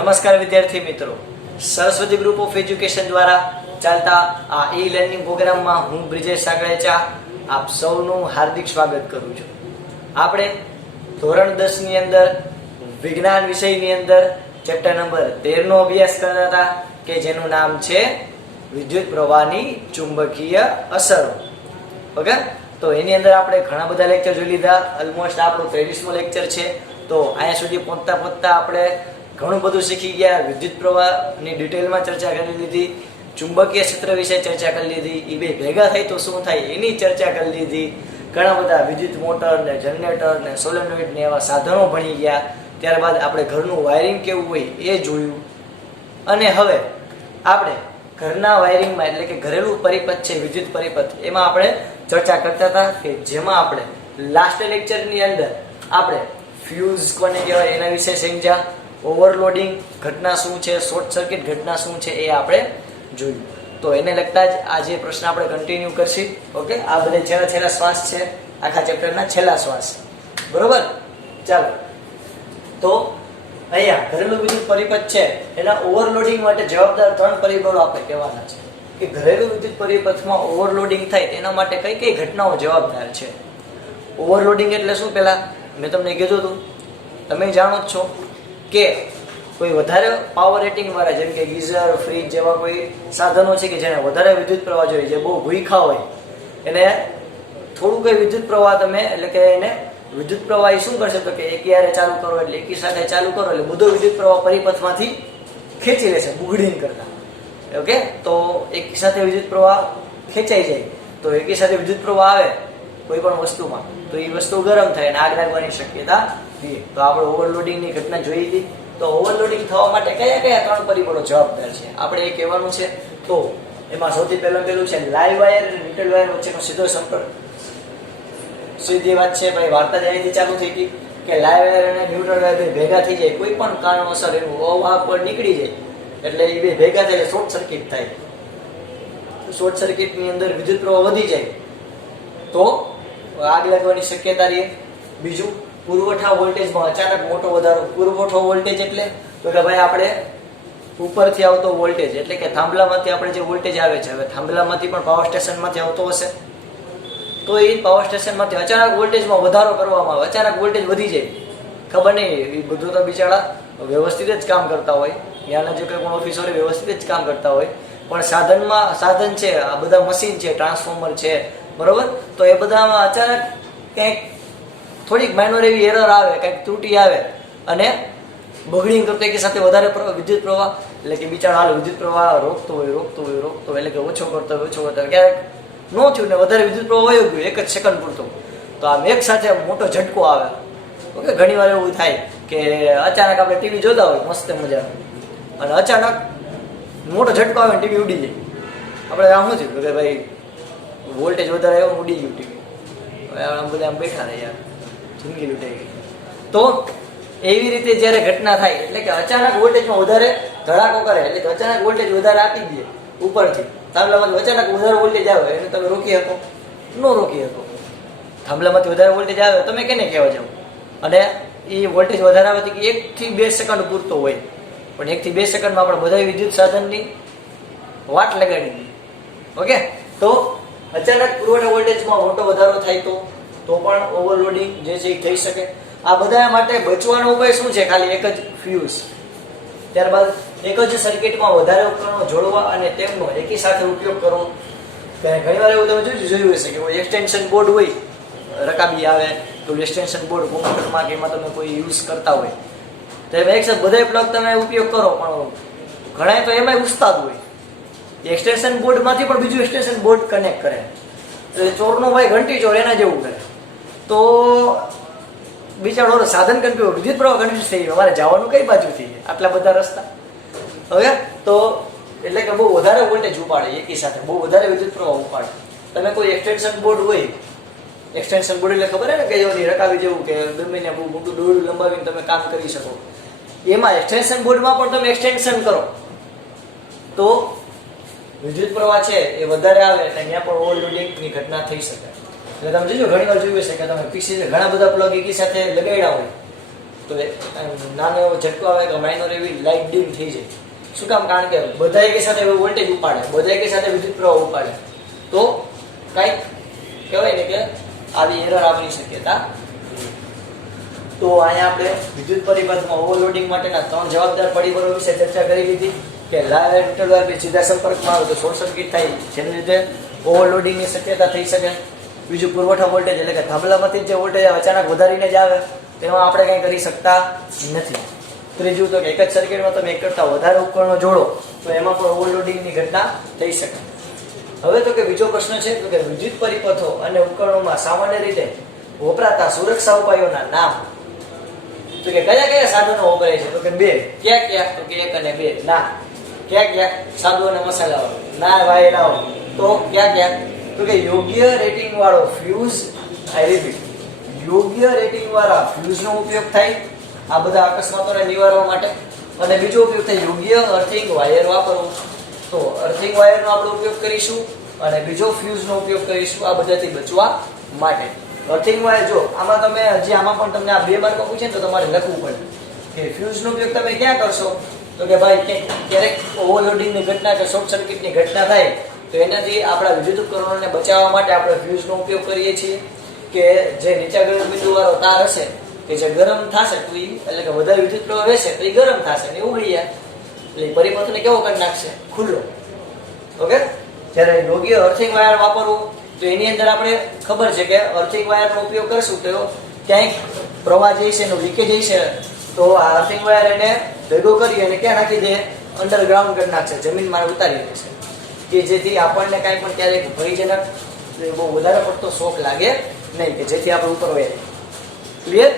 નમસ્કાર વિદ્યાર્થી મિત્રો, સરસ્વતી ગ્રુપ ઓફ એજ્યુકેશન દ્વારા ચાલતા આ ઈ લર્નિંગ પ્રોગ્રામમાં હું બ્રિજેશ સાગળેચા આપ સૌનું હાર્દિક સ્વાગત કરું છું. આપણે ધોરણ 10 ની અંદર વિજ્ઞાન વિષયની અંદર ચેપ્ટર નંબર 13 નો અભ્યાસ કરતા હતા કે જેનું નામ છે વિદ્યુત પ્રવાહની ચુંબકીય અસરો. ઓકે, તો એની અંદર આપણે ઘણા બધા લેક્ચર જોઈ લીધા. ઓલમોસ્ટ આપણો 23મો લેક્ચર છે. તો અહીંયા સુધી પહોંચતા આપણે ઘણું બધું શીખી ગયા. વિદ્યુત પ્રવાહની ડિટેલમાં ચર્ચા કરી લીધી, ચુંબકીય ક્ષેત્ર વિશે ચર્ચા કરી લીધી, એ બે ભેગા થાય તો શું થાય એની ચર્ચા કરી લીધી. ઘણા બધા વિદ્યુત મોટર ને જનરેટર ને સોલેનોઇડ ને એવા સાધનો ભણી ગયા. ત્યારબાદ આપણે ઘરનું વાયરિંગ કેવું હોય એ જોયું. અને હવે આપણે ઘરના વાયરિંગમાં એટલે કે ઘરેલું પરિપથ છે વિદ્યુત પરિપથ, એમાં આપણે ચર્ચા કરતા હતા કે જેમાં આપણે લાસ્ટ લેક્ચરની અંદર આપણે ફ્યુઝ કોને કહેવાય એના વિશે સમજ્યા, ઓવરલોડિંગ ઘટના શું છે, શોર્ટ સર્કિટ ઘટના શું છે એ આપણે જોયું. તો એને લગતા જ આ જે પ્રશ્ન આપણે કન્ટિન્યુ કરશી. ઓકે, આ બધા છેલ્લા શ્વાસ છે, આખા ચેપ્ટરના છેલ્લા શ્વાસ. બરોબર, ચાલો. તો અહીંયા ઘરેલું વિદ્યુત પરિપથ છે એના ઓવરલોડિંગ માટે જવાબદાર 3 પરિબળો આપણે કહેવાના છે કે ઘરેલું વિદ્યુત પરિપથમાં ઓવરલોડિંગ થાય તેના માટે કઈ કઈ ઘટનાઓ જવાબદાર છે. ઓવરલોડિંગ એટલે શું? પહેલા મેં તમને કીધું હતું, તમે જાણો જ છો કે કોઈ વધારે પાવર રેટિંગ વાળા જેમ કે ગીઝર, ફ્રીજ જેવા કોઈ સાધનો છે કે જેને વધારે વિદ્યુત પ્રવાહ જોઈએ, જે બહુ ભૂખા હોય, એને થોડું કઈ વિદ્યુત પ્રવાહ તમે એટલે કે એને વિદ્યુત પ્રવાહ શું કરશે તો કે એકયારે ચાલુ કરો એટલે એકી સાથે ચાલુ કરો એટલે બધો વિદ્યુત પ્રવાહ પરિપથમાંથી ખેંચી લેશે બુગડીંગ કરતા. ઓકે, તો એકી સાથે વિદ્યુત પ્રવાહ ખેંચાઈ જાય તો એકી સાથે વિદ્યુત પ્રવાહ આવે કોઈ પણ વસ્તુમાં તો એ વસ્તુ ગરમ થાય અને આગ લાગવાની શક્યતા રહે. તો આપણે ઓવરલોડિંગની ઘટના જોઈ હતી. તો ઓવરલોડિંગ થવા માટે કયા કયા 3 પરિબળો જવાબદાર છે આપણે એ કહેવાનું છે. તો એમાં સૌથી પહેલું છે લાઈવ વાયર અને ન્યુટ્રલ વાયર વચ્ચેનો સીધો સંપર્ક. સીધી વાત છે ભાઈ, વાર્તા અહીંથી ચાલુ થઈ હતી કે લાઈવ વાયર અને ન્યુટ્રલ વાયર ભેગા થઈ જાય, કોઈ પણ કારણોસર એનું અવાહક પર નીકળી જાય એટલે એ બે ભેગા થાય એટલે શોર્ટ સર્કિટ થાય. શોર્ટ સર્કિટની અંદર વિદ્યુત પ્રવાહ વધી જાય તો આગ લાગવાની શક્યતા રહે. બીજું, પુરવઠા વોલ્ટેજમાં અચાનક મોટો વધારો. પુરવઠો વોલ્ટેજ એટલે તો કે ભાઈ આપણે ઉપરથી આવતો વોલ્ટેજ એટલે કે થાંભલામાંથી આપણે જે વોલ્ટેજ આવે છે, હવે થાંભલામાંથી પણ પાવર સ્ટેશનમાંથી આવતો હશે તો એ પાવર સ્ટેશનમાંથી અચાનક વોલ્ટેજમાં વધારો કરવામાં આવે, અચાનક વોલ્ટેજ વધી જાય. ખબર નહીં, એ બધું તો બિચારા વ્યવસ્થિત જ કામ કરતા હોય, ત્યાંના જે કોઈ પણ ઓફિસરો વ્યવસ્થિત જ કામ કરતા હોય, પણ સાધન છે, આ બધા મશીન છે, ટ્રાન્સફોર્મર છે, બરોબર, તો એ બધામાં અચાનક કંઈક થોડીક માઇનોર એવી એરર આવે, કંઈક ત્રુટી આવે અને બગડિંગ કરતો એકી સાથે વધારે વિદ્યુત પ્રવાહ એટલે કે બિચારો હાલ વિદ્યુત પ્રવાહ રોકતો હોય એટલે કે ઓછો કરતો હોય ક્યારેક ન થયું ને વધારે વિદ્યુત પ્રવાહ વયો ગયો એક જ સેકન્ડ પૂરતો, તો આમ એક સાથે મોટો ઝટકો આવે. ઓકે, ઘણી વાર એવું થાય કે અચાનક આપણે ટીવી જોતા હોય મસ્ત મજાનું અને અચાનક મોટો ઝટકો આવે ને ટીવી ઉડી જાય. આપણે આમ શું થયું કે ભાઈ વોલ્ટેજ વધારે આવ્યો, ઉડી ગયું ટીવી. આમ બધા આમ બેઠા રહે, યાર જિંદગી લૂંટાઈ ગઈ. તો એવી રીતે જ્યારે ઘટના થાય એટલે કે અચાનક વોલ્ટેજમાં વધારે ધડાકો કરે એટલે કે અચાનક વોલ્ટેજ વધારે આપી દે ઉપરથી થાંભલામાંથી, અચાનક વધારે વોલ્ટેજ આવે એને તમે રોકી શકો? ન રોકી શકો. થાંભલામાંથી વધારે વોલ્ટેજ આવે તમે કેને કહેવા જાવ? અને એ વોલ્ટેજ વધારે આવે તો 1 થી 2 સેકન્ડ પૂરતો હોય, પણ 1 થી 2 સેકન્ડમાં આપણે બધા વિદ્યુત સાધનની વાટ લગાડી દઈએ. ઓકે, તો અચાનક પુરવઠા વોલ્ટેજમાં મોટો વધારો થાય તો પણ ઓવરલોડિંગ જે છે એ થઈ શકે. આ બધા માટે બચવાનો ઉપાય શું છે? ખાલી એક જ ફ્યુઝ. ત્યારબાદ એક જ સર્કિટમાં વધારે ઉપકરણો જોડવા અને તેમનો એકી સાથે ઉપયોગ કરવો. ઘણી વાર એવું તમે જોયું હશે કે કોઈ એક્સટેન્શન બોર્ડ હોય, રકાબી આવે તો એક્સટેન્શન બોર્ડ કોમ્પ્યુટરમાં કે એમાં તમે કોઈ યુઝ કરતા હોય તો એમાં એક સાથે બધા પ્લગ તમે ઉપયોગ કરો, પણ ઘણા તો એમાંય ઉસ્તાદ હોય, એક્સટેન્શન બોર્ડમાંથી પણ બીજું એક્સટેન્શન બોર્ડ કનેક્ટ કરે એટલે ચોરનો ભાઈ ઘંટી ચોર એના જેવું કરે. તો બિચારો સાધન કન્ફ્યુઝ, વિદ્યુત પ્રવાહ કન્ફ્યુઝ થઈ ગયો, અમારે જવાનું કઈ બાજુથી આટલા બધા રસ્તા. હવે તો એટલે કે બહુ વધારે વોલ્ટેજ ઉપાડે એકી સાથે, બહુ વધારે વિદ્યુત પ્રવાહ ઉપાડે. તમે કોઈ એક્સટેન્શન બોર્ડ હોય, એક્સટેન્શન બોર્ડ એટલે ખબર ને કે જેવું રકાવી જેવું કે ગમીને બહુ મોટું દોરડું લંબાવીને તમે કામ કરી શકો, એમાં એક્સટેન્શન બોર્ડમાં પણ તમે એક્સટેન્શન કરો તો વિદ્યુત પ્રવાહ છે એ વધારે આવે એટલે ત્યાં પણ ઓવરલોડિંગની ઘટના થઈ શકે. એટલે તમે જોજો ઘણી વાર જોયું હશે કે તમે પીસી ઘણા બધા પ્લગ એકી સાથે લગાડ્યા હોય તો નાનો એવો ઝટકો આવે કે માઇનોર એવી લાઇટ ડીમ થઈ જાય. શું કામ? કારણ કે બધા એકી સાથે વોલ્ટેજ ઉપાડે, બધા એકી સાથે વિદ્યુત પ્રવાહ ઉપાડે તો કાંઈક કહેવાય ને કે આવી એરર આવવાની શક્યતા. તો અહીંયા આપણે વિદ્યુત પરિપથમાં ઓવરલોડિંગ માટેના 3 જવાબદાર પરિબળો વિશે ચર્ચા કરી લીધી કે લાઇન ન્યુટ્રલ વાયર સીધા સંપર્કમાં આવે તો શોર્ટ સર્કિટ થાય, જેને લીધે ઓવરલોડિંગની શક્યતા થઈ શકે. બીજું, પુરવઠા વોલ્ટેજ એટલે કે થાંભલામાંથી જે વોલ્ટેજ અચાનક વધારીને જ આવે તેમાં આપણે કંઈ કરી શકતા નથી. ત્રીજું, તો કે એક જ સર્કિટમાં તમે એક કરતાં વધારે ઉપકરણો જોડો તો એમાં પણ ઓવરલોડિંગની ઘટના થઈ શકે. હવે તો કે બીજો પ્રશ્ન છે તો કે વિદ્યુત પરિપથો અને ઉપકરણોમાં સામાન્ય રીતે વપરાતા સુરક્ષા ઉપાયોના નામ. તો કે કયા કયા સાધનો વપરાય છે? તો કે 2. ક્યાં ક્યાં? તો કે 1 અને 2. ના. ક્યાં ક્યાં? સાદુ અને મસાલાઓ. ના વાયરાઓ. તો ક્યાં ક્યાં? તો કે યોગ્ય રેટિંગ વાળો ફ્યુઝ, આઈ રિપીટ, યોગ્ય રેટિંગ વાળા ફ્યુઝનો ઉપયોગ થાય આ બધા અકસ્માતોને નિવારવા માટે. અને બીજો ઉપયોગ થાય યોગ્ય અર્થિંગ વાયર વાપરવો. તો અર્થિંગ વાયરનો આપણે ઉપયોગ કરીશું અને બીજો ફ્યુઝનો ઉપયોગ કરીશું આ બધાથી બચવા માટે. અર્થિંગ વાયર, જો આમાં તમે હજી આમાં પણ તમને આ 2 માર્કો પૂછે ને તો તમારે લખવું પડે કે ફ્યુઝનો ઉપયોગ તમે ક્યાં કરશો? તો કે ભાઈ ક્યારેક ઓવરલોડિંગની ઘટના કે શોર્ટ સર્કિટની ઘટના થાય તો એનાથી આપણા વિદ્યુત ઉપકરણોને બચાવવા માટે આપણે ફ્યુઝનો ઉપયોગ કરીએ છીએ કે જે નીચા ગરમ બિંદુ વાળો તાર હશે કે જે ગરમ થશે તો એટલે કે વધારે વિદ્યુત પ્રવાહ વહેશે તો એ ગરમ થશે ને ઉગડી જાય એટલે પરિપથને કેવો કરી નાખશે? ખુલ્લો. ઓકે. જ્યારે યોગ્ય અર્થિંગ વાયર વાપરવું તો એની અંદર આપણે ખબર છે કે અર્થિંગ વાયરનો ઉપયોગ કરશું તો ક્યાંક પ્રવાહ જે છે એનો લીકેજ હશે તો આ અર્થિંગ વાયર એને ભેગો કરી અને ક્યાં નાખી દે? અંડરગ્રાઉન્ડ કરી નાખશે, જમીનમાં ઉતારી દેશે કે જેથી આપણને કાંઈ પણ ક્યારેક ભયજનક બહુ વધારે પડતો શોક લાગે નહીં કે જેથી આપણે ઉપર વહે. ક્લિયર?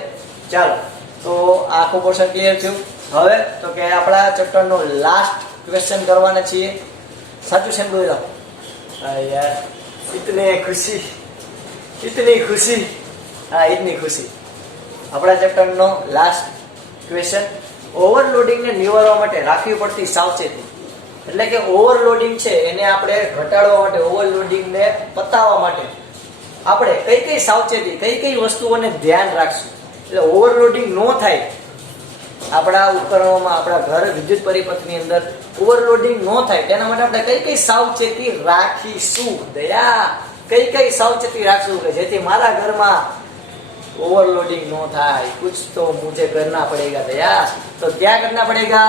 ચાલો, તો આખું પોર્શન ક્લિયર થયું. હવે તો કે આપણા ચેપ્ટરનો લાસ્ટ ક્વેશ્ચન કરવાના છીએ. સાચું છે ને બોલો? યાર ઇતની ખુશી, હા ઇતની ખુશી. આપણા ચેપ્ટરનો લાસ્ટ ક્વેશ્ચન, ઓવરલોડિંગને નિવારવા માટે રાખવી પડતી સાવચેતી. એટલે કે ઓવરલોડિંગ છે એને આપણે ઘટાડવા માટે, ઓવરલોડિંગને પતાવવા માટે આપણે કઈ કઈ સાવચેતી, કઈ કઈ વસ્તુઓને ધ્યાન રાખશું એટલે ઓવરલોડિંગ ન થાય આપણા ઉપકરણોમાં, આપણા ઘર વિદ્યુત પરિપથની અંદર ઓવરલોડિંગ ન થાય તેના માટે આપણે કઈ કઈ સાવચેતી રાખીશું? દયા, કઈ કઈ સાવચેતી રાખશું કે જેથી મારા ઘરમાં ओवरलोडिंग नो થાય? कुछ तो मुझे करना पड़ेगा दया. तो क्या करना पड़ेगा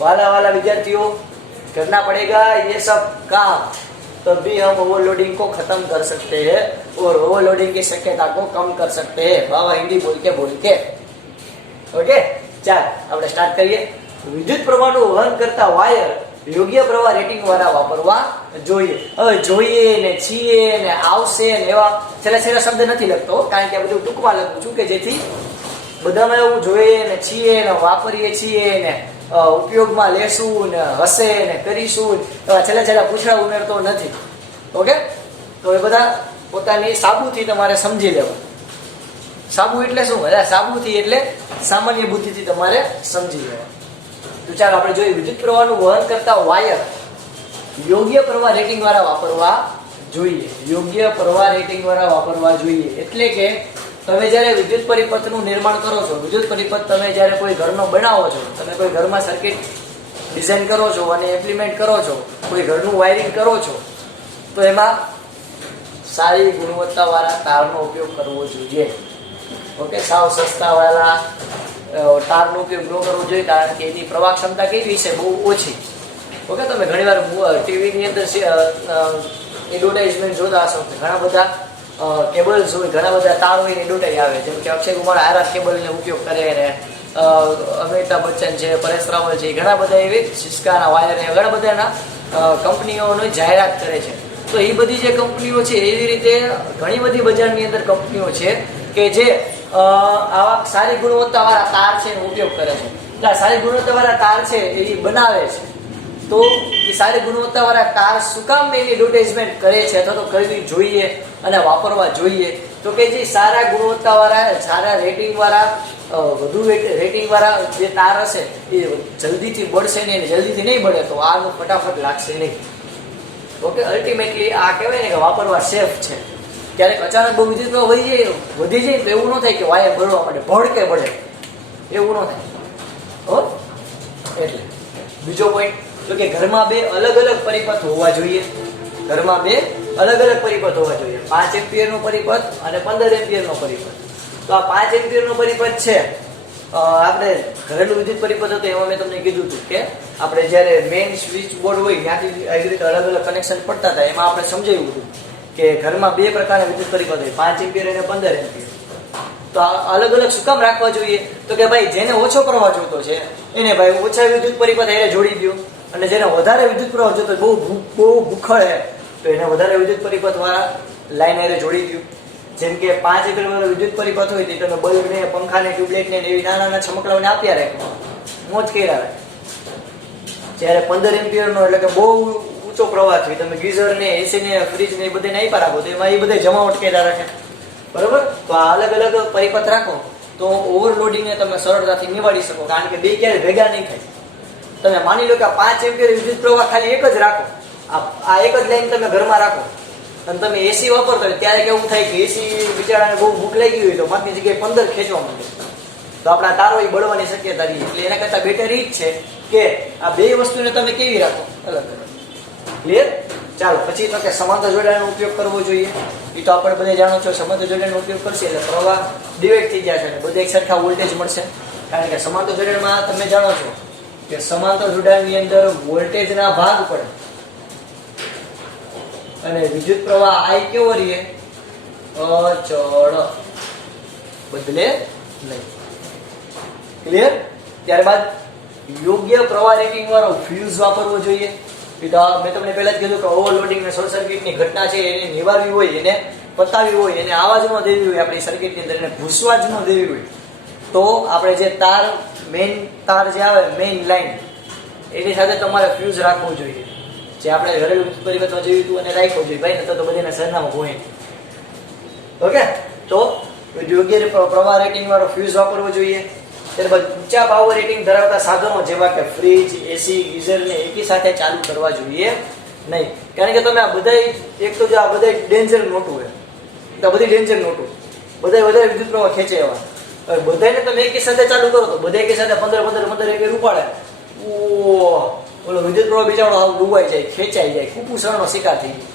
वाला वाला विद्यार्थियों? करना पड़ेगा ये सब काम, तभी हम ओवरलोडिंग को खत्म कर सकते हैं और ओवरलोडिंग की शक्यता को कम कर सकते हैं. बाबा हिंदी बोल के ओके. ચાલ આપણે સ્ટાર્ટ કરીએ. વિદ્યુત પ્રવાહનું વહન કરતા વાયર યોગ્ય પ્રવાહ રેટિંગ વાળા વાપરવા જોઈએ. હવે જોઈએ ને છીએ ને આવશે ને એવા છેલ્લા શબ્દ નથી લખતો કારણ કે આ બધું ટૂંકમાં લખું છું કે જેથી બધામાં એવું જોઈએ ને છીએ ને વાપરીએ છીએ ને ઉપયોગમાં લેશું ને હશે ને કરીશું એવા છેલ્લા પૂછડા ઉમેરતો નથી. ઓકે. તો એ બધા પોતાની સાબુથી તમારે સમજી લેવું. સાબુ એટલે શું? સાબુથી એટલે સામાન્ય બુદ્ધિથી તમારે સમજી લેવા. તો ચાલો આપણે જોઈએ. વિદ્યુત પ્રવાહનું વહન કરતા વાયર યોગ્ય પ્રવાહ રેટિંગ વાળા વાપરવા જોઈએ. યોગ્ય પ્રવાહ રેટિંગ વાળા વાપરવા જોઈએ એટલે કે તમે જ્યારે વિદ્યુત પરિપથનું નિર્માણ કરો છો, વિદ્યુત પરિપથ તમે જ્યારે કોઈ ઘરનો બનાવો છો, તમે કોઈ ઘરમાં સર્કિટ ડિઝાઇન કરો છો અને ઇમ્પ્લિમેન્ટ કરો છો, કોઈ ઘરનું વાયરિંગ કરો છો તો એમાં સારી ગુણવત્તાવાળા તારનો ઉપયોગ કરવો જોઈએ. ઓકે. સાવ સસ્તા વાળા તારનો ઉપયોગ ન કરવો જોઈએ કારણ કે એની પ્રવાહ ક્ષમતા કેવી છે? બહુ ઓછી. ઓકે. તમે ઘણીવાર ટીવીની અંદર એડવર્ટાઇઝમેન્ટ જોતા હશો કે ઘણા બધા કેબલ્સ હોય, ઘણા બધા તાર હોય એડવર્ટાઇઝ આવે, જેમ કે અક્ષય કુમાર આરઆર કેબલનો ઉપયોગ કરે ને અમિતાભ બચ્ચન છે, પરેશ રાવલ છે, ઘણા બધા એવી સિસ્કાના વાયર ને ઘણા બધાના કંપનીઓનો જાહેરાત કરે છે. તો એ બધી જે કંપનીઓ છે એવી રીતે ઘણી બધી બજારની અંદર કંપનીઓ છે કે જે આવા સારી ગુણવત્તાવાળા તાર છે એનો ઉપયોગ કરે છે. એટલે સારી ગુણવત્તાવાળા તાર છે એ બનાવે છે. તો એ સારી ગુણવત્તાવાળા તાર શું કામ એની એડવર્ટાઇઝમેન્ટ કરે છે અથવા તો કરવી જોઈએ અને વાપરવા જોઈએ? તો કે જે સારા ગુણવત્તાવાળા, સારા રેટિંગવાળા, વધુ રેટિંગવાળા જે તાર હશે એ જલ્દીથી બળશે નહીં, જલ્દીથી નહીં બળે તો આનું ફટાફટ લાગશે નહીં. ઓકે. અલ્ટિમેટલી આ કહેવાય ને કે વાપરવા સેફ છે. ક્યારેક અચાનક બહુ વિદ્યુત વધી જાય તો એવું ન થાય કે વાયર બળવા માટે ભડકે બળે. એવું ન થાય. હો એટલે બીજો પોઈન્ટ તો કે ઘરમાં બે અલગ અલગ પરિપથ હોવા જોઈએ. ઘરમાં બે અલગ અલગ પરિપથ હોવા જોઈએ. 5 એમ્પિયરનો પરિપથ અને 15 એમ્પિયરનો પરિપથ. તો આ 5 એમ્પિયરનો પરિપથ છે આપણે ઘરેલું વિદ્યુત પરિપથ હતો એમાં મેં તમને કીધું હતું કે આપણે જ્યારે મેઇન સ્વિચ બોર્ડ હોય ત્યાંથી આવી રીતે અલગ અલગ કનેક્શન પડતા હતા. એમાં આપણે સમજાવ્યું હતું કે ઘરમાં બે પ્રકારના વિદ્યુત પરિપથ હોય, 5 એમ્પિયર અને 15 એમ્પિયર. તો અલગ અલગ શું કામ રાખવા જોઈએ? તો કે ભાઈ જેને ઓછો પ્રવાહ જોતો છે એને ભાઈ ઓછા વિદ્યુત પરિપથ એને જોડી દો, અને જેને વધારે વિદ્યુત પ્રવાહ જોતો બહુ ભૂખળ છે તો એને વધારે વિદ્યુત પરિપથ વાળા લાઈન એને જોડી દો. જેમ કે 5 એમ્પિયર વાળો વિદ્યુત પરિપથ હોય તો તમે બલ્બને, પંખાને, ટ્યુબલાઇટને એવી નાના નાના છમકડાઓને આપ્યા રાખો, મોજ કર્યા રાખે. જ્યારે 15 એમ્પિયરનો એટલે કે બહુ ઊંચો પ્રવાહ છે, તમે ગીઝરને, એસીને, ફ્રીજને એ બધાને આપ્યા રાખો તો એમાં એ બધા જમાવટ કર્યા રાખે. બરોબર? તો આ અલગ અલગ પરિપથ રાખો તો ઓવરલોડિંગને તમે સરળતાથી નિવારી શકો, કારણ કે બે ક્યારે ભેગા નહીં થાય. તમે માની લો કે 5 એમ્પિયર વિદ્યુત પ્રવાહ ખાલી એક જ રાખો, આ એક જ લાઈન તમે ઘરમાં રાખો અને તમે એસી વાપરતો હોય ત્યારે કેવું થાય કે એસી બિચારાને બહુ ભૂખ લાગી હોય તો 5 ની જગ્યાએ 15 ખેંચવા માંડે તો આપણા તારો એ બળવાની શક્યતા રહી. એટલે એના કરતાં બેટર એ જ છે કે આ બે વસ્તુને તમે કેવી રાખો, અલગ અલગ. ક્લિયર? ચાલો પછી તો કે સમાંતર જોડાણનો ઉપયોગ કરવો જોઈએ. એ તો આપણે બધા જાણો છો, સમાંતર જોડાણનો ઉપયોગ કરશે એટલે પ્રવાહ ડિવાઈડ થઈ જશે અને બધે એક સરખા વોલ્ટેજ મળશે. કારણ કે સમાંતર જોડાણમાં તમે જાણો છો કે સમાંતર જોડાણની અંદર વોલ્ટેજના ભાગ પડે અને વિદ્યુત પ્રવાહ I કેવો રહે? અચળ, બદલે નહીં. ક્લિયર? ત્યારબાદ યોગ્ય પ્રવાહ રેટિંગ વાળો ફ્યુઝ વાપરવો જોઈએ. મેં તમને પહેલા જ કીધું કે ઓવરલોડિંગ ને શોર્ટ સર્કિટની ઘટના છે એને નિવારવી હોય, એને પતાવવી હોય, એને આવાજ ન દેવી હોય આપણી સર્કિટની અંદર, એને ભૂસવા જ ન દેવી હોય તો આપણે જે તાર, મેઇન તાર જે આવે, મેઇન લાઈન, એની સાથે તમારે ફ્યુઝ રાખવું જોઈએ. જે આપણે ઘરેલું પરિપથમાં જોયું હતું અને રાખવું જોઈએ ભાઈ, નતો તો બધાના સરનામા હોય. ઓકે? તો યોગ્ય પ્રવાહ રેટિંગ વાળો ફ્યુઝ વાપરવો જોઈએ. ત્યારબાદ ઊંચા પાવર રેટિંગ ધરાવતા સાધનો જેવા કે ફ્રીજ, એસી, ગીઝરને એકી સાથે ચાલુ કરવા જોઈએ નહીં. કારણ કે તમે આ બધા, એક તો આ બધા ડેન્જર નોટું હોય, તો બધી ડેન્જર નોટું, બધા વધારે વિદ્યુત પ્રવાહ ખેંચે એવા. હવે બધાને તમે એકી સાથે ચાલુ કરો તો બધા એકી સાથે 15 એમ્પિયર ઉપાડે, ઓલો વિદ્યુત પ્રવાહ બિચારો ડૂબાઈ જાય, ખેંચાઈ જાય, કુપુષણનો શિકાર થઈ જાય.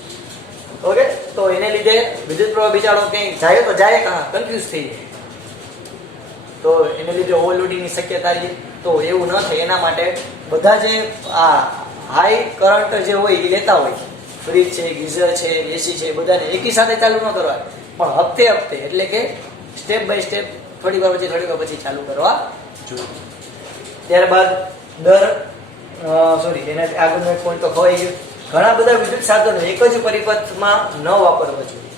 ઓકે? તો એને લીધે વિદ્યુત પ્રવાહ બિચારો ક્યાંય જાય તો જાય કાં, કન્ફ્યુઝ થઈ જાય. તો એને લીધે ઓવરલોડિંગની શક્યતા રહે. તો એવું ન થાય એના માટે બધા જે આ હાઈ કરંટ જે હોય એ લેતા હોય, ફ્રીજ છે, ગીઝર છે, એસી છે, બધાને એકી સાથે ચાલુ ન કરવા, પણ હપ્તે હપ્તે એટલે કે સ્ટેપ બાય સ્ટેપ થોડી વાર પછી ચાલુ કરવા જોઈએ. ત્યારબાદ એના આગળનો એક પોઈન્ટ તો ખવાઈ ગયો. ઘણા બધા વિદ્યુત સાધનો એક જ પરિપથમાં ન વાપરવા જોઈએ.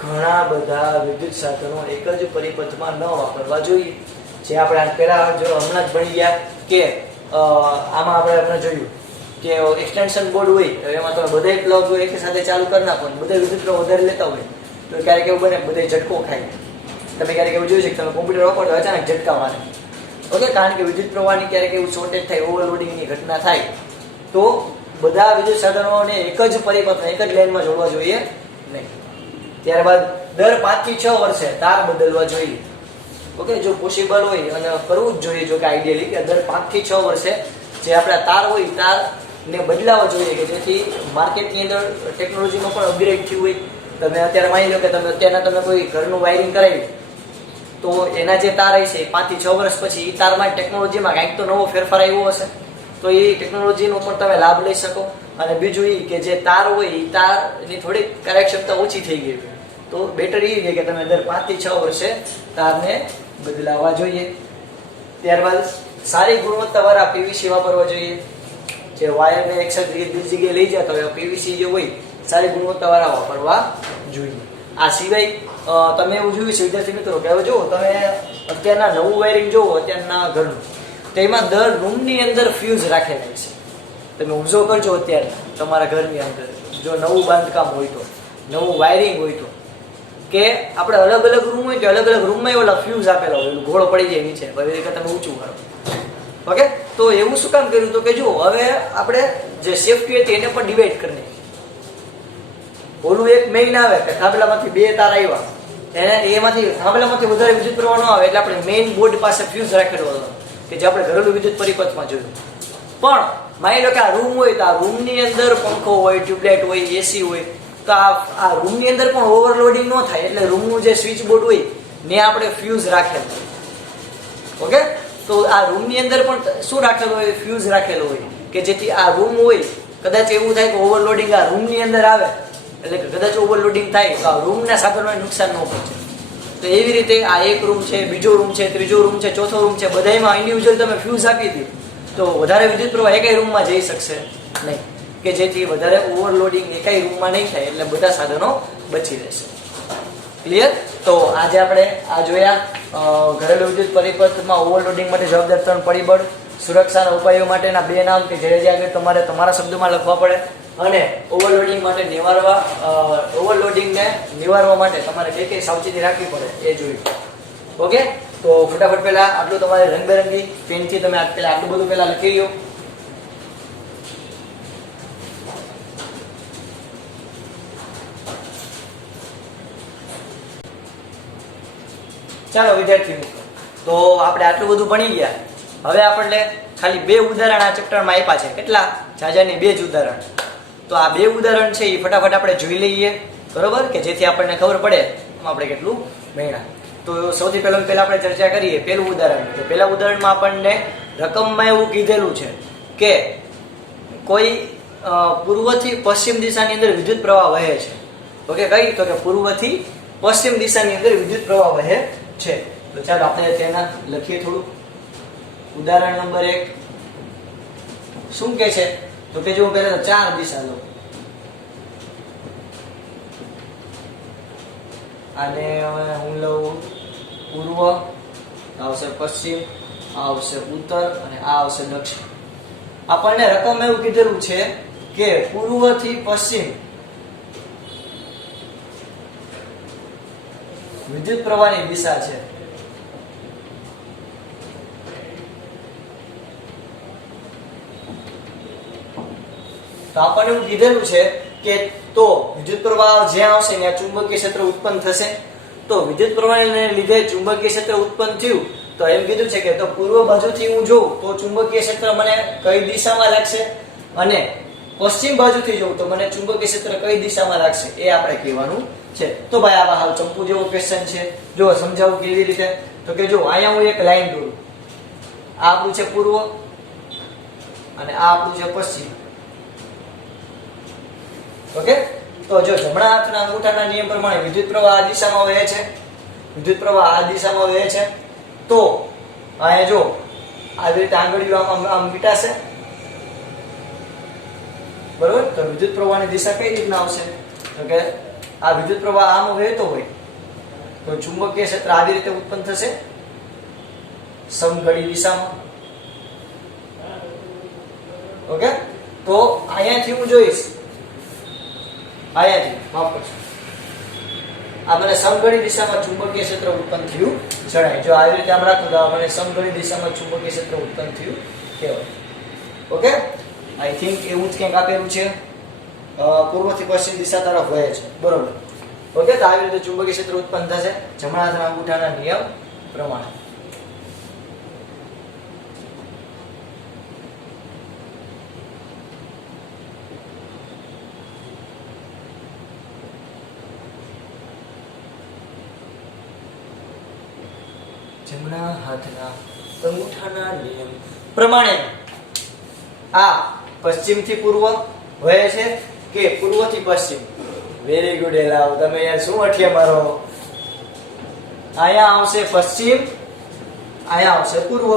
ઘણા બધા વિદ્યુત સાધનો એક જ પરિપથમાં ન વાપરવા જોઈએ. જે આપણે પહેલા હમણાં જ ભણી ગયા કે આમાં આપણે હમણાં જોયું કે એક્સટેન્શન બોર્ડ હોય એમાં તમે બધા પ્લગ હોય એક સાથે ચાલુ કરી નાખો, બધા વિદ્યુત પ્રવાહ વધારે લેતા હોય તો ક્યારેક એવું બને બધે ઝટકો ખાય. તમે ક્યારેક એવું જોયું છે કે તમે કોમ્પ્યુટર વાપરતો અચાનક ઝટકા મારે. ઓકે? કારણ કે વિદ્યુત પ્રવાહની ક્યારેક એવું શોર્ટેજ થાય, ઓવરલોડિંગની ઘટના થાય તો બધા વિદ્યુત સાધનોને એક જ પરિપથમાં, એક જ લાઈનમાં જોડવા જોઈએ નહીં. ત્યારબાદ દર 5 થી 6 વર્ષે તાર બદલવા જોઈએ. ઓકે? જો પોસિબલ હોય અને કરવું જ જોઈએ, જો કે આઈડિયલી કે દર 5 થી 6 વર્ષે જે આપણા તાર હોય તારને બદલાવા જોઈએ કે જેથી માર્કેટની અંદર ટેકનોલોજીમાં પણ અપગ્રેડ થયું હોય. તમે અત્યારે માની લો કે તમે કોઈ ઘરનું વાયરિંગ કરાવ્યું તો એના જે તાર હશે 5 થી 6 વર્ષ પછી એ તારમાં ટેકનોલોજીમાં કંઈક તો નવો ફેરફાર આવ્યો હશે તો એ ટેકનોલોજીનો પણ તમે લાભ લઈ શકો. અને બીજું એ કે જે તાર હોય એ તારની થોડીક કાર્યક્ષમતા ઓછી થઈ ગઈ હોય તો બેટર એ છે કે તમે દર 5 થી 6 વર્ષે તારને બદલાવા જોઈએ. ત્યારબાદ સારી ગુણવત્તાવાળા પીવીસી વાપરવા જોઈએ. જે વાયરને એક સાથે બીજી જગ્યાએ લઈ જતા હોય પીવીસી જે હોય સારી ગુણવત્તાવાળા વાપરવા જોઈએ. આ સિવાય તમે એવું જોયું છે વિદ્યાર્થી મિત્રો કે હવે જુઓ તમે અત્યારના નવું વાયરિંગ જુઓ અત્યારના ઘરનું તો એમાં દર રૂમની અંદર ફ્યુઝ રાખેલા છે. તમે ઓબ્ઝર્વ કરજો અત્યારે તમારા ઘરની અંદર જો નવું બાંધકામ હોય તો, નવું વાયરિંગ હોય તો, કે આપણે અલગ અલગ રૂમ હોય તો અલગ અલગ રૂમમાં ઓલા ફ્યુઝ આપેલા હોય, ઘોડો પડી જાય નીચે, હવે તમે ઊંચું કરો. ઓકે? તો એવું શું કામ કર્યું તો કે જુઓ હવે આપણે જે સેફટી હતી એને પણ ડિવાઈડ કરી નાખી. ઓલું એક મેઇન આવે કે થાંભલામાંથી 2 તાર આવ્યા એમાંથી થાંભલામાંથી વધારે વિદ્યુત પ્રવાહ ન આવે એટલે આપણે મેઇન બોર્ડ પાસે ફ્યુઝ રાખેલો હતો કે જે આપણે ઘરેલું વિદ્યુત પરિપથમાં જોયું. પણ માની લો કે આ રૂમ હોય તો આ રૂમની અંદર પંખો હોય, ટ્યુબલાઇટ હોય, એસી હોય, તો આ રૂમની અંદર પણ ઓવરલોડિંગ ન થાય એટલે રૂમનું જે સ્વિચ બોર્ડ હોય ને આપણે ફ્યુઝ રાખેલું. ઓકે, તો આ રૂમની અંદર પણ શું રાખેલું હોય? ફ્યુઝ રાખેલો હોય કે જેથી આ રૂમ હોય કદાચ એવું થાય કે ઓવરલોડિંગ આ રૂમની અંદર આવે એટલે કે કદાચ ઓવરલોડિંગ થાય તો આ રૂમના સાધનોને નુકસાન ન પહોંચે. તો એવી રીતે આ એક રૂમ છે, બીજો રૂમ છે, ત્રીજો રૂમ છે, ચોથો રૂમ છે, બધામાં ઇન્ડિવિજ્યુઅલ તમે ફ્યુઝ આપી દો તો વધારે વિદ્યુત પ્રવાહ એકેય રૂમમાં જઈ શકશે નહીં, કે જેથી વધારે ઓવરલોડિંગ એકેય રૂમમાં નહીં થાય એટલે બધા સાધનો બચી રહેશે. ક્લિયર? તો આજે આપણે આ જોયા ઘરેલું વિદ્યુત પરિપથમાં ઓવરલોડિંગ માટે જવાબદાર 3 પરિબળ, સુરક્ષાના ઉપાયો માટેના 2 નામ કે જે આગળ તમારે તમારા શબ્દોમાં લખવા પડે, અને ઓવરલોડિંગ માટે ઓવરલોડિંગને નિવારવા માટે તમારે કઈ સાવચેતી રાખવી પડે એ જોયું. ઓકે, તો ફટાફટ પહેલા આટલું તમારે રંગબેરંગી પેનથી તમે પહેલા આટલું બધું પહેલા લખી લો. ચાલો વિદ્યાર્થીઓ, તો આપણે આટલું બધું ભણી ગયા. હવે આપણને ખાલી 2 ઉદાહરણ આ ચેપ્ટરમાં આપ્યા છે. કેટલા? જાજાની 2 જ ઉદાહરણ. તો આ 2 ઉદાહરણ છે એ ફટાફટ આપણે જોઈ લઈએ, બરોબર, કે જેથી આપણને ખબર પડે આપણે કેટલું ભણ્યા. તો સૌથી પહેલા આપણે ચર્ચા કરીએ પહેલું ઉદાહરણ. તો પહેલા ઉદાહરણમાં આપણને રકમમાં એવું કીધેલું છે કે કોઈ પૂર્વથી પશ્ચિમ દિશાની અંદર વિદ્યુત પ્રવાહ વહે છે. ઓકે, કઈ? તો કે પૂર્વથી પશ્ચિમ દિશાની અંદર વિદ્યુત પ્રવાહ વહે છે. તો ચાલો આપણે તેના લખીએ થોડું. ઉદાહરણ નંબર 1 શું કહે છે? તો કે જો પહેલા 4 દિશા લો, અને હું લઉં પૂર્વ, આવશે પશ્ચિમ, આવશે ઉત્તર, અને આ આવશે દક્ષિણ. આપણને રકમ એવું કીધેલું છે કે પૂર્વથી પશ્ચિમ વિદ્યુત પ્રવાહની દિશા છે. તો આપણને એવું કીધેલું છે કે તો વિદ્યુત પ્રવાહ જ્યાં આવશે ત્યાં ચુંબકીય ક્ષેત્ર ઉત્પન્ન થશે. તો વિદ્યુત પ્રવાહને લીધે ચુંબકીય ક્ષેત્ર ઉત્પન્ન થયું તો એમ કીધું છે કે તો પૂર્વ બાજુથી હું જોઉં તો ચુંબકીય ક્ષેત્ર મને કઈ દિશામાં લાગશે, અને પશ્ચિમ બાજુથી જોઉં તો મને ચુંબકીય ક્ષેત્ર કઈ દિશામાં લાગશે એ આપણે કહેવાનું છે. તો ભાઈ આવા હાલ ચંપુ જેવો ક્વેશ્ચન છે. જો સમજાવું કેવી રીતે? તો કે જો અહીંયા હું એક લાઈન દોરું, આ આપણું છે પૂર્વ અને આ આપણું છે પશ્ચિમ. ઓકે, તો જો જમણા હાથના અંગૂઠાના નિયમ પ્રમાણે વિદ્યુત પ્રવાહ આ દિશામાં વહે છે, વિદ્યુત પ્રવાહ આ દિશામાં વહે છે. તો અહીંયા જો આવી રીતે આંગળીઓ આમ મીટાશે, બરોબર. તો વિદ્યુત પ્રવાહની દિશા કઈ રીતના આવશે? તો કે આ વિદ્યુત પ્રવાહ આમ વહેતો હોય તો ચુંબકીય ક્ષેત્ર આવી રીતે ઉત્પન્ન થશે સમઘડી દિશામાં. ઓકે, તો અહીંયાથી હું જોઈશ, અહીંયાથી માફ કરશો, આ મને સમઘડી દિશામાં ચુંબકીય ક્ષેત્ર ઉત્પન્ન થયું જણાય. જો આવી રીતે આમ રાખું તો મને સમઘડી દિશામાં ચુંબકીય ક્ષેત્ર ઉત્પન્ન થયું કહેવાય. ઓકે, આઈ થિંક એવું જ કંઈક આપેલું છે, પૂર્વથી પશ્ચિમ દિશા તરફ વહે છે, બરોબર. ઓકે, તો આવી રીતે ચુંબકીય ક્ષેત્ર ઉત્પન્ન થશે જમણા હાથના અંગૂઠાના નિયમ પ્રમાણે. જમણા હાથના અંગૂઠાના નિયમ પ્રમાણે આ પશ્ચિમથી પૂર્વ વહે છે કે પૂર્વથી પશ્ચિમ? વેરી ગુડ એલાવ, તમે યાર શું અઠિયા મારો. અહીંયા આવશે પશ્ચિમ, અહીંયા આવશે પૂર્વ,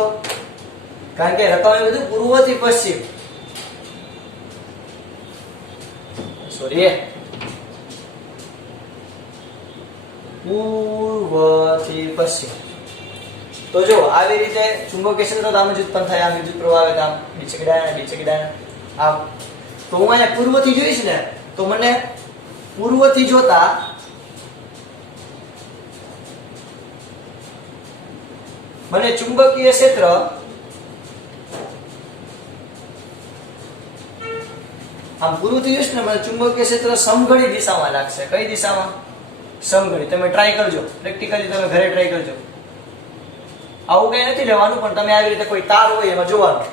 કારણ કે રકમ એ બધું પૂર્વથી પશ્ચિમ, સોરી, પૂર્વથી પશ્ચિમ. તો જો આવી રીતે ચુંબકીય ક્ષેત્ર તો આમ જ ઉત્પન્ન થાય, આમ વિદ્યુત પ્રવાહ આવે તો આમ ડીચકડાય આમ. તો હું અહીંયા પૂર્વથી જોઈશ ને તો મને પૂર્વથી જોતા મને ચુંબકીય ક્ષેત્ર આમ પૂર્વથી જોઈશ ને મને ચુંબકીય ક્ષેત્ર સમઘડી દિશામાં લાગશે. કઈ દિશામાં? સમઘડી. તમે ટ્રાય કરજો, પ્રેક્ટિકલી તમે ઘરે ટ્રાય કરજો. આવું કઈ નથી લેવાનું, પણ તમે આવી રીતે કોઈ તાર હોય એમાં જોવાનું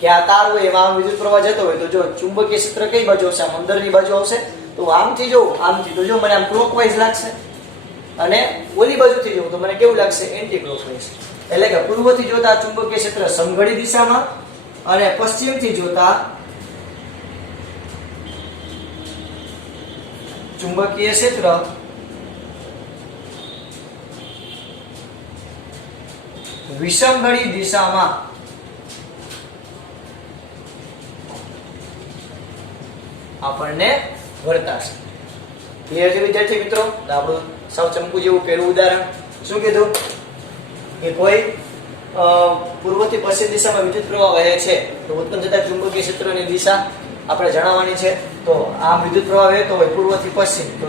કે આ તાર હોય એમાં આમ વિદ્યુત પ્રવાહ જતો હોય તો જો ચુંબકીય ક્ષેત્ર કઈ બાજુ આવશે, આમ અંદરની બાજુ આવશે. તો આમથી જોઉં આમથી તો જો મને આમ ક્લોકવાઇઝ લાગશે, અને ઓલી બાજુથી જોઉં તો મને કેવું લાગશે, એન્ટી ક્લોકવાઇઝ. એટલે કે પૂર્વથી જોતા ચુંબકીય ક્ષેત્ર સમઘડી દિશામાં અને પશ્ચિમથી જોતા ચુંબકીય ક્ષેત્ર વિષમઘડી દિશામાં આપણને વર્તાશે. ક્લિયર છે વિદ્યાર્થી મિત્રો? તો આપણું સાવ ચંપુ જેવું પહેલું ઉદાહરણ શું કીધું કે કોઈ પૂર્વથી પશ્ચિમ દિશામાં વિદ્યુત પ્રવાહ વહે છે તો ઉત્પન્ન થતા ચુંબકીય ક્ષેત્રની દિશા આપણે જણાવવાની છે. તો આમ વિદ્યુત પ્રવાહ વહેતો હોય પૂર્વથી પશ્ચિમ, તો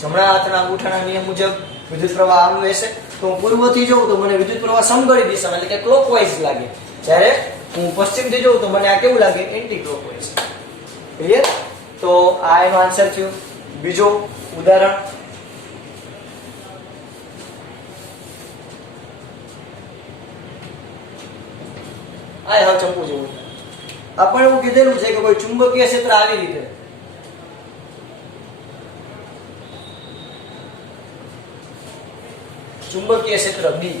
જમણા હાથના અંગૂઠાના નિયમ મુજબ વિદ્યુત પ્રવાહ આમ વહેશે. તો હું પૂર્વથી જોઉં તો મને વિદ્યુત પ્રવાહ સમઘડી દિશામાં એટલે કે ક્લોકવાઇઝ લાગે, જ્યારે હું પશ્ચિમથી જોઉં તો મને આ કેવું લાગે, એન્ટી ક્લોકવાઇઝ. ક્લિયર? તો આ એનો આન્સર થયો. બીજો ઉદાહરણ, આ હવે ચંપુ જેવું. આપણે એવું કીધેલું છે કે કોઈ ચુંબકીય ક્ષેત્ર આવી રીતે ચુંબકીય ક્ષેત્ર બી,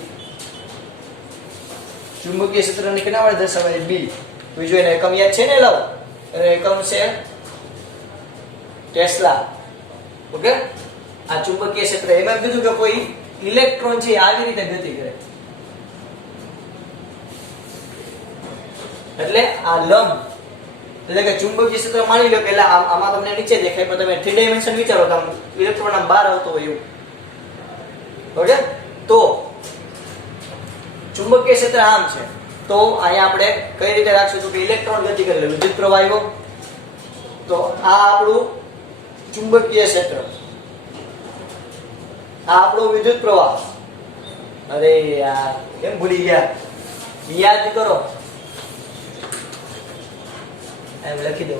ચુંબકીય ક્ષેત્રની કેના વડે દર્શાવાય, બી. બીજું એને એકમ યાદ છે ને? લાવો, એનો એકમ છે ટેસ્લા. ઓકે, આ ચુંબકીય ક્ષેત્ર. એમાં કીધું કે કોઈ ઇલેક્ટ્રોન છે આવી રીતે ગતિ કરે, એટલે આ લંબ, એટલે કે ચુંબકીય ક્ષેત્ર માની લો કે આમાં તમને નીચે દેખાય, પણ તમે 3 ડાયમેન્શન વિચારો તો ઇલેક્ટ્રોન આમ બહાર આવતો હોય એવું. ઓકે, તો ચુંબકીય ક્ષેત્ર આમ છે, તો અહીંયા આપણે કઈ રીતે રાખશું તો કે ઇલેક્ટ્રોન ગતિ કરે, વિદ્યુત પ્રવાહ આવ્યો, તો આ આપણું ચુંબકીય ક્ષેત્ર, આ આપણો વિદ્યુત પ્રવાહ. અરે યાર કેમ ભૂલી ગયા, યાદ કરો, એમ લખી દો.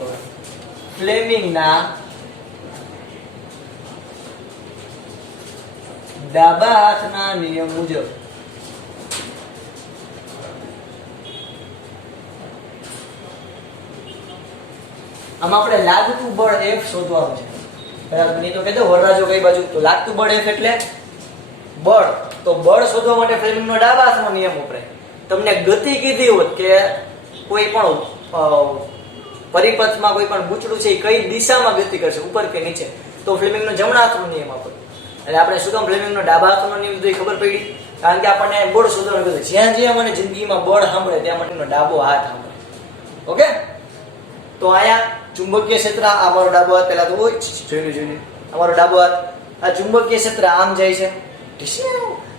ફ્લેમિંગના ડાબા હાથના નિયમ મુજબ આમાં આપણે લાગતું બળ F શોધવાનું છે. બરાબર? નહીં તો કહી દો વરરાજો કઈ બાજુ, તો લાગતું બળ F એટલે બળ. તો બળ શોધવા માટે ફ્લેમિંગનો ડાબા હાથનો નિયમ વપરાય. તમને ગતિ કીધી હોત કે કોઈ પણ પરિપથમાં કોઈ પણ બૂચડું છે એ કઈ દિશામાં ગતિ કરશે, ઉપર કે નીચે, તો ફ્લેમિંગનો જમણા હાથનો નિયમ આપો. એટલે આપણે શું કામ ફ્લેમિંગનો ડાબા હાથનો નિયમ તો ખબર પડી, કારણ કે આપણને બળ શોધવાનું કીધું. જ્યાં જ્યાં મને જિંદગીમાં બળ સાંભળે ત્યાં માટેનો ડાબો હાથ સાંભળે. ઓકે, તો અહીંયા ચુંબકીય ક્ષેત્ર, આ મારો ડાબો હાથ, પેલા તો હોય જોઈ અમારો ડાબો હાથ, આ ચુંબકીય ક્ષેત્ર આમ જાય છે.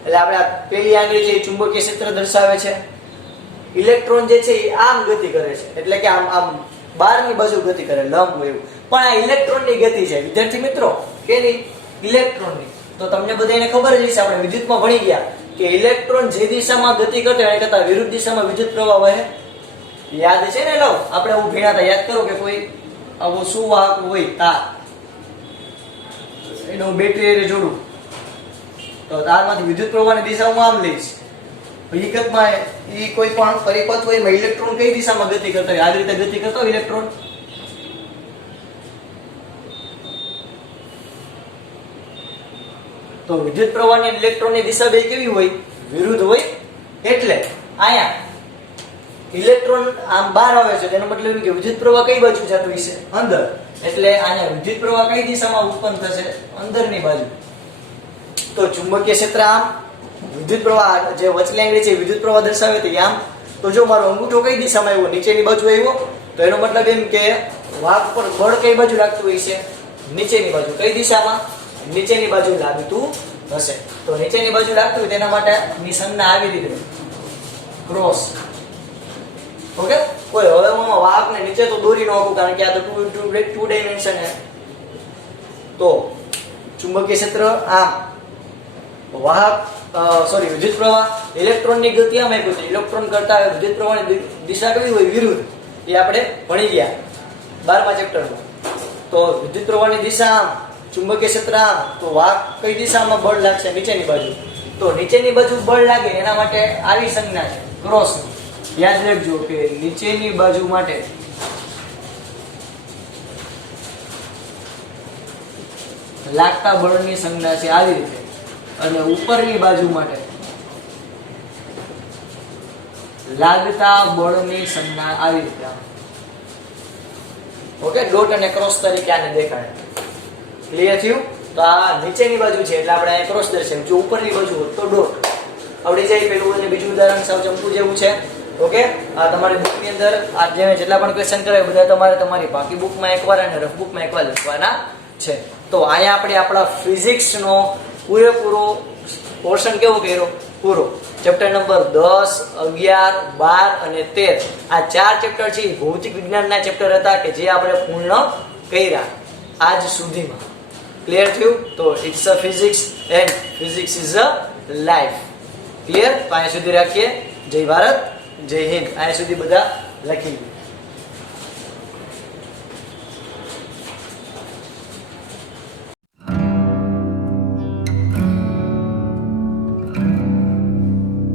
એટલે આપણે આ પેલી આંગળી છે એ ચુંબકીય ક્ષેત્ર દર્શાવે છે. ઇલેક્ટ્રોન જે છે એ આમ ગતિ કરે છે, એટલે કે આમ બહારની બાજુ ગતિ કરે, લંબ હોય એવું. પણ આ ઇલેક્ટ્રોનની ગતિ છે વિદ્યાર્થી મિત્રો, કેની? ઇલેક્ટ્રોનની. તો તમને બધાને ખબર જ હશે, આપણે વિદ્યુતમાં ભણી ગયા કે ઇલેક્ટ્રોન જે દિશામાં ગતિ કરતો હોય એના કરતા વિરુદ્ધ દિશામાં વિદ્યુત પ્રવાહ વહે. યાદ છે ને? લવ આપણે એવું ભણ્યા હતા, યાદ કરો કે કોઈ આવો સુવાહક હોય તાર, એનો બેટરી જોડું, તો તારમાંથી વિદ્યુત પ્રવાહની દિશા હું આમ લઈશ. હકીકતમાં એ કોઈ પણ પરિપથ હોય એમાં ઇલેક્ટ્રોન કઈ દિશામાં ગતિ કરતો હોય, આવી રીતે ગતિ કરતો હોય ઇલેક્ટ્રોન. તો વિદ્યુત પ્રવાહની ઇલેક્ટ્રોનની દિશા બે કેવી હોય? વિરુદ્ધ હોય. એટલે અહીંયા ઇલેક્ટ્રોન આમ બહાર આવે છે, તેનો મતલબ એમ કે વિદ્યુત પ્રવાહ કઈ બાજુ જતો હશે? અંદર. એટલે અહીંયા વિદ્યુત પ્રવાહ કઈ દિશામાં ઉત્પન્ન થશે? અંદરની બાજુ. તો ચુંબકીય ક્ષેત્ર આમ, વિદ્યુત પ્રવાહ જે વચલી આંગળી છે વિદ્યુત પ્રવાહ દર્શાવે તો આમ. તો જો મારો અંગૂઠો કઈ દિશામાં આવ્યો? નીચેની બાજુ આવ્યો, તો એનો મતલબ એમ કે વાહક પર બળ કઈ બાજુ લાગતું હોય છે? નીચેની બાજુ. કઈ દિશામાં? નીચેની બાજુ લાગતું હશે. તો નીચેની બાજુ લાગતું હોય તેના માટે નિશાનના આવી રીતે ક્રોસ. ઓકે, કોઈ હવે હું વાહકને નીચે તો દોરી ન આપું, કારણ કે આ તો ટુ ડાયમેન્શન છે. તો ચુંબકીય ક્ષેત્ર આમ, વાહક વિદ્યુત પ્રવાહ, ઇલેક્ટ્રોનની ગતિ આમ આપ્યું છે. ઇલેક્ટ્રોન કરતા વિદ્યુત પ્રવાહની દિશા કેવી હોય? વિરુદ્ધ. એ આપણે ભણી ગયા 12મા ચેપ્ટરમાં. તો વિદ્યુત પ્રવાહની દિશા આમ, ચુંબકીય ક્ષેત્ર આમ, તો વાહક કઈ દિશામાં બળ લાગશે? નીચેની બાજુ. તો નીચેની બાજુ બળ લાગે એના માટે આવી સંજ્ઞા છે ક્રોસ. યાદ રાખજો કે નીચેની બાજુ માટે લાગતા બળની સંજ્ઞા છે આવી રીતે, અને ઉપરની બાજુ માટે લાગતા બળની સંજ્ઞા આવી રીતે. ઓકે, ડોટ અને ક્રોસ તરીકે આને દેખાડે. ક્લિયર થયું? તો આ નીચેની બાજુ છે એટલે આપણે અહીંયા ક્રોસ દર્શાવ્યું. જો ઉપરની બાજુ હોત તો ડોટ. આવડી જાય. પેલું અને બીજું ઉદાહરણ સાવ ચંપુ જેવું છે. ઓકે, આ તમારી બુકની અંદર આ જેટલા પણ ક્વેશ્ચન કરાય બધા તમારે તમારી બાકી બુકમાં એકવાર અને રફ બુકમાં એકવાર લખવાના છે. તો અહીંયા આપણે આપણા ફિઝિક્સનો પૂરેપૂરો પોર્શન કેવો કર્યો? પૂરો. ચેપ્ટર નંબર 10, 11, 12 અને 13 આ 4 ચેપ્ટર છે ભૌતિક વિજ્ઞાનના ચેપ્ટર હતા કે જે આપણે પૂર્ણ કર્યા આજ સુધીમાં. ક્લિયર થયું? તો it's a physics and physics is a life. Clear? તો અહીંયા સુધી રાખીએ. જય ભારત, જય હિન્દ. અહીંયા સુધી બધા લખી લો.